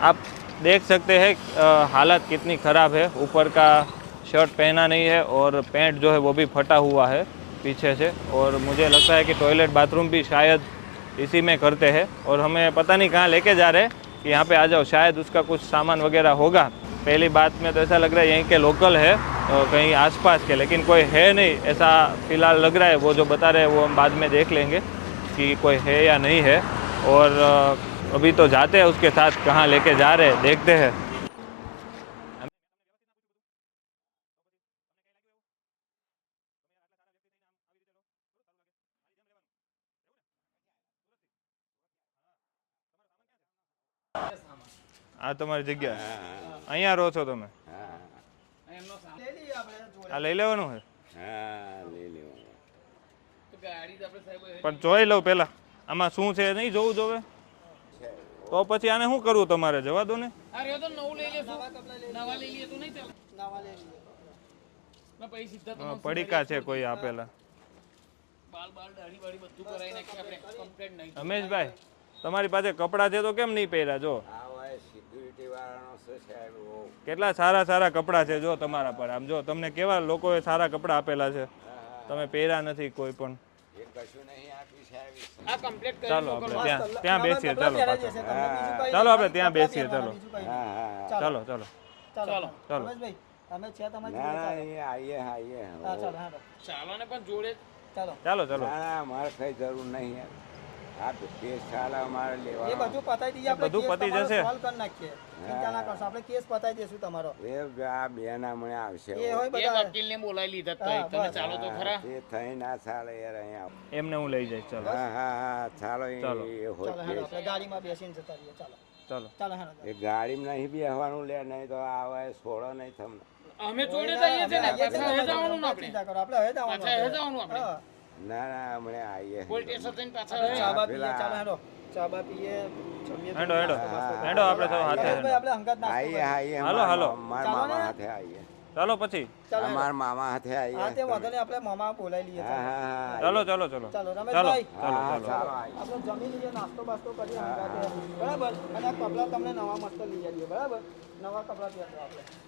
आप देख सकते हैं हालत कितनी ख़राब है। ऊपर का शर्ट पहना नहीं है और पैंट जो है वो भी फटा हुआ है पीछे से। और मुझे लगता है कि टॉयलेट बाथरूम भी शायद इसी में करते हैं। और हमें पता नहीं कहाँ लेके जा रहे हैं कि यहाँ पे आ जाओ। शायद उसका कुछ सामान वगैरह होगा। पहली बात में तो ऐसा लग रहा है यहीं के लोकल है कहीं आसपास के, लेकिन कोई है नहीं। ऐसा फ़िलहाल लग रहा है, वो जो बता रहे हैं वो हम बाद में देख लेंगे कि कोई है या नहीं है। और अभी तो जाते हैं उसके साथ कहाँ लेके जा रहे हैं देखते हैं આ તમારી જગ્યા અહીંયા રહો છો તમે આ લઈ લેવાનું છે પણ જોઈ લઉં પેલા આમાં શું છે નહીં જોવું જોવે તો પછી આને શું કરવું તમારે? જવા દો ને. અરે તો નવું લઈ લેશું. નવા લઈ લઈએ તો નહીં ચાલે. ના પછી સીધા અ, તમારે પડીકા છે કોઈ આપેલા. બાલ બાલ દાઢી વાળી બધું કરાવી નાખીએ આપણે કમ્પ્લેટ નહીં રમેશભાઈ તમારી પાસે કપડા છે તો કેમ નહીં પહેર્યા? જો. સિક્યુરિટી વાળાનો શું સાહેબ ઓ. કેટલા સારા સારા કપડાં છે જો તમારા પર. આમ જો તમને કેવા લોકોએ સારા કપડાં આપેલા છે? તમે પહેર્યા નથી કોઈ પણ. એ કશું નહીં આપ્યું સાહેબ આ કમ્પ્લેટ કરી ચાલો આપણે ત્યાં ત્યાં બેસીએ ચાલો ચાલો આપણે ત્યાં બેસીએ ચાલો. હા હા ચાલો ચાલો. ચાલો. ચાલો. છે તમારી ચાલો. આઈએ આઈએ. હા ચાલો હા ચાલો ને પણ જોડે ચાલો. ચાલો ચાલો. ના ના મારે કઈ જરૂર નહીં યાર. આ તો કેસ ચાલે અમારે એ બધું પતાઈ દઈએ આપણે બધું પતી જશે. solve કરી નાખીએ. ચિંતા ના કરશો આપણે કેસ પતાઈ દઈશું તમારો. એ આ બે ના મને આવશે એ હોય એ બધા. વકીલને બોલાવી લીધા તઈ તમે ચાલો તો ખરા. એ થઈ ના ચાલે યાર અહીંયા એમને હું લઈ જઈશ ચાલો. હા હા હા ચાલો એ હોય ચાલો હેડો કેસ. આપણે ગાડીમાં બેસીને જતા રહીએ ચાલો. ચાલો. ચાલો એ ગાડીમાં નહીં બેસવાનું લે નહીં તો આવે છોડો નહીં તમને. અમે જોડે જઈએ છે ને? પાછા હવે જવાનું આપણે. ચિંતા કરો આપણે હવે જવાનું હવે જવાનું આપણે. હા. ના ના હમણે આવીએ પોલીસ સ્ટેશન થઈને પાછા આપણે હવે ચા બા પીએ પેલા- ચાલો હેડો ચા બા પીએ જમીએ હેડો હેડો નાસ્તો બાસ્તો હેડો આપણે સૌ હાથે રમેશભાઈ, હેડો. આપણે હંગાત નાસ્તો આવીએ કરીએ. આવીએ હાલો, હાલો. મારા ચાલો મામા ને. હાથે આવીએ ચાલો પછી ચાલો હેડો. અમારા મામા હાથે આવીએ હા તે વાંધો નહીં આપણે મામા બોલાવી લઈએ હા ચાલો. હા હા ચાલો ચાલો ચાલો ચાલો ચાલો રમેશભાઈ ચાલો હા ચાલો ચાલો આવીએ. આપણે જમી લઈએ નાસ્તો બાસ્તો કરીએ હંગાતે. બરાબર અને આ કપડાં તમને નવા મસ્ત લઈ આવીએ બરાબર નવા કપડાં પહેરજો આપણે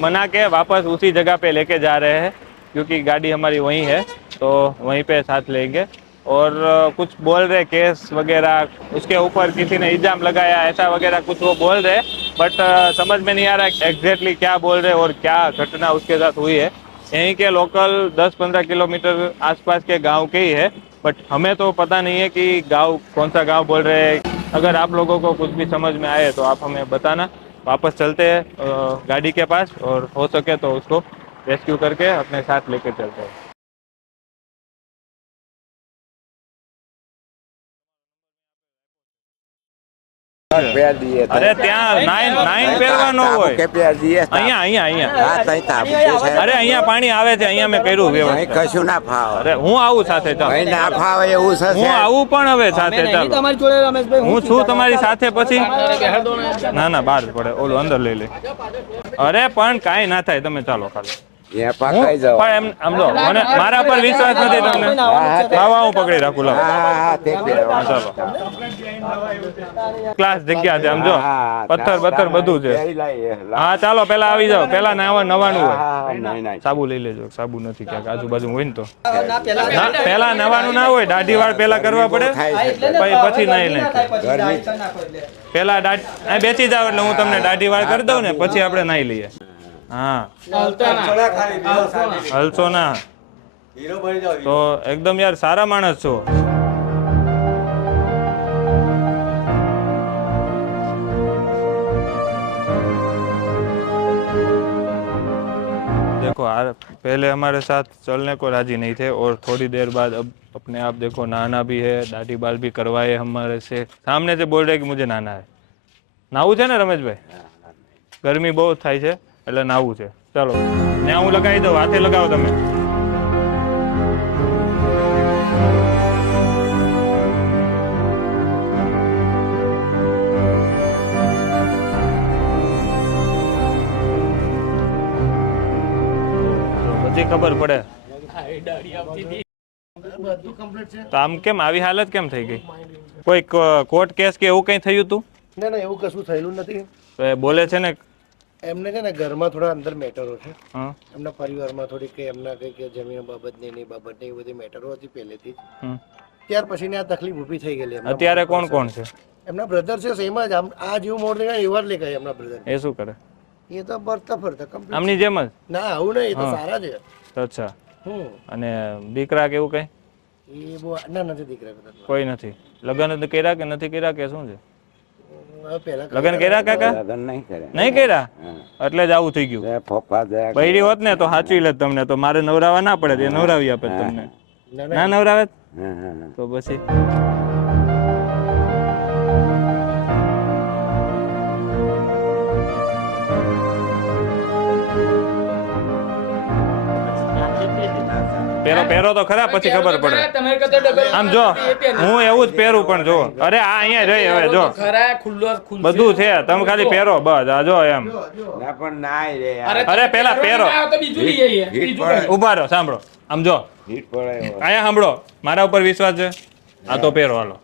मना के वापस उसी जगह पे लेके जा रहे हैं क्योंकि गाड़ी हमारी वहीं है तो वहीं पे साथ लेंगे। और कुछ बोल रहे केस वगैरह, उसके ऊपर किसी ने इल्ज़ाम लगाया, ऐसा वगैरह कुछ वो बोल रहे, बट समझ में नहीं आ रहा एग्जैक्टली क्या बोल रहे और क्या घटना उसके साथ हुई है। यहीं के लोकल 10-15 किलोमीटर आसपास के गाँव के ही है, बट हमें तो पता नहीं है कि गाँव, कौन सा गाँव बोल रहे हैं। अगर आप लोगों को कुछ भी समझ में आए तो आप हमें बताना। वापस चलते हैं गाड़ी के पास और हो सके तो उसको रेस्क्यू करके अपने साथ लेकर चलते हैं પહેર દઈએ તો. અરે ત્યાં નાઈન નાઈન પહેરવાનો તાબુ કે હોય પહેર દઈએ તાબુ. અહીંયા અહીંયા અહીંયા હા તઈ તાબુ કે છે. અરે અહીંયા પાણી આવે છે અહીંયા મેં કર્યું અહીં વ્યવસ્થા કશું ના ફાવે અરે હું આવું સાથે ચાલો અહીં ના ફાવે એવું છે હું આવું પણ હવે સાથે અમે નહીં ચાલો તમારી જોડે રમેશભાઈ હું છું તમારી સાથે પછી બેહાર દો ને ના ના બહાર જ પડે ઓલું અંદર લઈ લે અરે પણ કાંઈ ના થાય તમે ચાલો ખાલી એ હું પકડાઈ પણ એમ આમ જો મને મારા પર વિશ્વાસ નથી તમને. ખાવા હું પકડી રાખું લાવો. હા હા તે પહેરવાનું. ચાલો ક્લાસ જગ્યા છે આમ જો. હા, પથ્થર બધું છે. હા ચાલો પેલા આવી જાવ પેલા નાવા નવાનું હોય. સાબુ લઈ લેજો. સાબુ નથી ક્યાંક આજુબાજુ હોય ને તો. ના પેલા નવાનું ના હોય દાઢી વાળ પેલા કરવા પડે. પછી- નહીં નહીં. પેલા દાઢ બેસી જાવ એટલે હું તમને દાઢી વાળ કરી દઉં ને પછી આપણે નાઈ લઈએ. હા હલશો ના તો એકદમ યાર સારા માણસ છો देखो आ, पहले हमारे साथ चलने को राजी नहीं थे और थोड़ी देर बाद अब अपने आप देखो नहाना भी है दाढ़ी बाल भी करवाए हमारे से सामने से बोल रहे कि मुझे नहाना है નાવું છે ને રમેશભાઈ ગરમી બહુ થાય છે એટલે નાવું છે. ચાલો. ત્યાં હું લગાવી દઉં હાથે લગાવો તમે. પછી ખબર પડે. તો આમ કેમ? આવી હાલત કેમ થઈ ગઈ? કોઈ કોર્ટ કેસ કે એવું કંઈ થયું હતું ના ના એવું કશું થયેલું નથી. તો એ બોલે છે ને એમને છે ને ઘરમાં થોડા અંદર મેટરો છે. એમના પરિવારમાં થોડી કે એમના કંઈક જમીન બાબતની ની બાબતની એ બધી મેટરો હતી પહેલેથી ત્યાર પછી ને આ તકલીફ ઊભી થઈ ગયેલી અત્યારે કોણ કોણ છે? એમના બ્રધર છે સેમ જ. આમ આ જેવું મોડ લેખાય એવા જ લેખાય એમના બ્રધર એ શું કરે? એ તો ફરતા ફરતા કમ્પ્લીટ આમની જેમ જ? ના આવું નહીં એ તો સારા છે. અચ્છા. હમ. અને દીકરા કે એવું કઈ? એ બહુ ના નથી દીકરા કોઈ નથી. લગ્ન કર્યા કે નથી કર્યા કે શું છે? લગ્ન કર્યા કાકા? લગ્ન નહીં કર્યા. નહીં કર્યા? એટલે જ આવું થઈ ગયું. ફોફા જાય બૈરી હોત ને તો સાચવી લે તમને તો મારે નવરાવા ના પડે એ નવરાવી આપે તમને. ના નવરાવે. તો પછી? પેરો પહેરો તો ખરા પછી ખબર પડે. આમ જો હું એવું જ પહેરું પણ જો. અરે આ અહીંયા રહી હવે જો. બધું છે તમે ખાલી પહેરો બસ આ જો એમ. ના પણ નાય રે યાર. અરે અરે પેલા પહેરો. ઊભા રહો સાંભળો. આમ જો. હીટ અહીંયા સાંભળો મારા ઉપર વિશ્વાસ છે. આ તો પહેરો હાલો.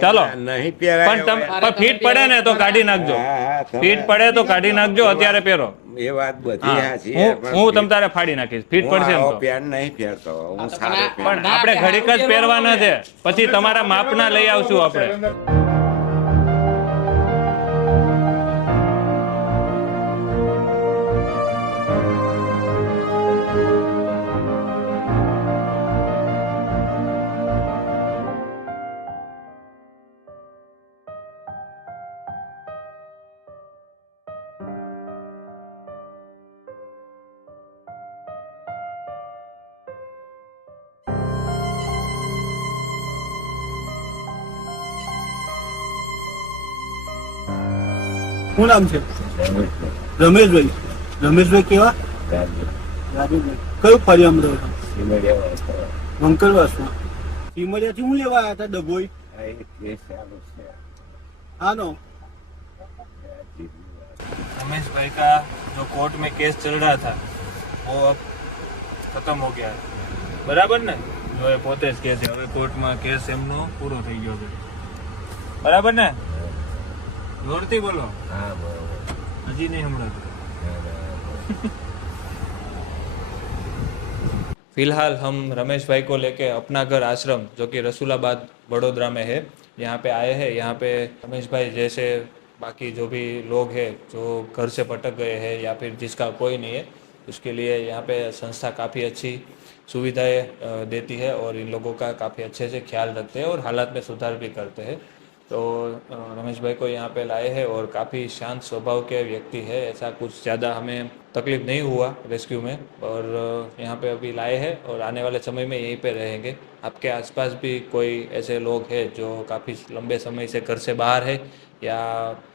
ચાલો. નહીં પહેરાય પણ તમે પણ ફીટ પડે ને તો કાઢી નાખજો. હા, હા, તમે- ફીટ પડે તો કાઢી નાખજો અત્યારે પહેરો. એ વાત બધી સાચી હું તમ તારે ફાડી નાખીશ. ફીટ પડશે ને પેન્ટ નહીં પહેરતો. હું સારો પણ પણ આપણે ઘડીક જ પહેરવાના છે. પછી તમારા માપના લઈ આવશું આપણે. શું નામ છે રમેશભાઈ રમેશભાઈ કેવા રાજુભાઈ કયું ફરિયામ રહો છો મંકલવાસમાં સિમરિયાથી હું લેવા આવ્યા હતા ડભોઈ આ એક કેસ ચાલુ છે. આનો रमेश भाई का जो कोर्ट में केस चल रहा था वो अब खत्म हो गया है બરાબર ને જો એ પોતે જ કહે છે હવે કોર્ટમાં કેસ એમનો પૂરો થઈ ગયો છે બરાબર ને જોરથી બોલો હા, બરોબર. હજી નહીં સંભળાતું फिलहाल हम रमेश भाई को लेके अपना घर आश्रम जो कि रसूलाबाद बड़ोदरा में है यहाँ पे आए हैं यहाँ पे रमेश भाई जैसे बाकी जो भी लोग हैं जो घर से भटक गए हैं या फिर जिसका कोई नहीं है उसके लिए यहाँ पे संस्था काफ़ी अच्छी सुविधाएं अ, देती है और इन लोगों का काफ़ी अच्छे से ख्याल रखते हैं और हालात में सुधार भी करते हैं तो रमेश भाई को यहाँ पे लाए हैं और काफ़ी शांत स्वभाव के व्यक्ति है। ऐसा कुछ ज़्यादा हमें तकलीफ़ नहीं हुआ रेस्क्यू में और यहाँ पे अभी लाए हैं और आने वाले समय में यहीं पे रहेंगे। आपके आसपास भी कोई ऐसे लोग हैं जो काफ़ी लंबे समय से घर से बाहर है या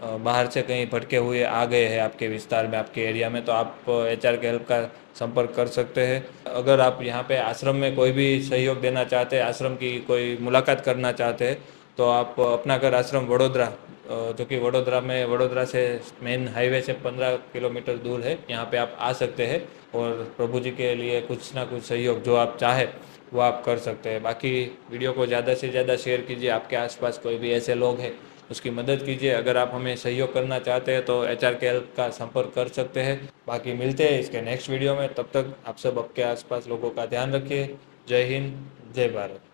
बाहर से कहीं भटके हुए आ गए हैं आपके विस्तार में, आपके एरिया में? तो आप एच के हेल्प का संपर्क कर सकते हैं। अगर आप यहाँ पे आश्रम में कोई भी सहयोग देना चाहते हैं, आश्रम की कोई मुलाकात करना चाहते हैं तो आप अपना घर आश्रम वडोदरा जो कि वडोदरा में, वडोदरा से मेन हाईवे से पंद्रह किलोमीटर दूर है, यहाँ पे आप आ सकते हैं और प्रभु जी के लिए कुछ ना कुछ सहयोग जो आप चाहे, वो आप कर सकते हैं। बाकी वीडियो को ज़्यादा से ज़्यादा शेयर कीजिए, आपके आसपास कोई भी ऐसे लोग हैं, उसकी मदद कीजिए। अगर आप हमें सहयोग करना चाहते हैं तो एच आर का संपर्क कर सकते हैं। बाकी मिलते हैं इसके नेक्स्ट वीडियो में, तब तक आप सब आपके आसपास लोगों का ध्यान रखिए। जय हिंद, जय भारत।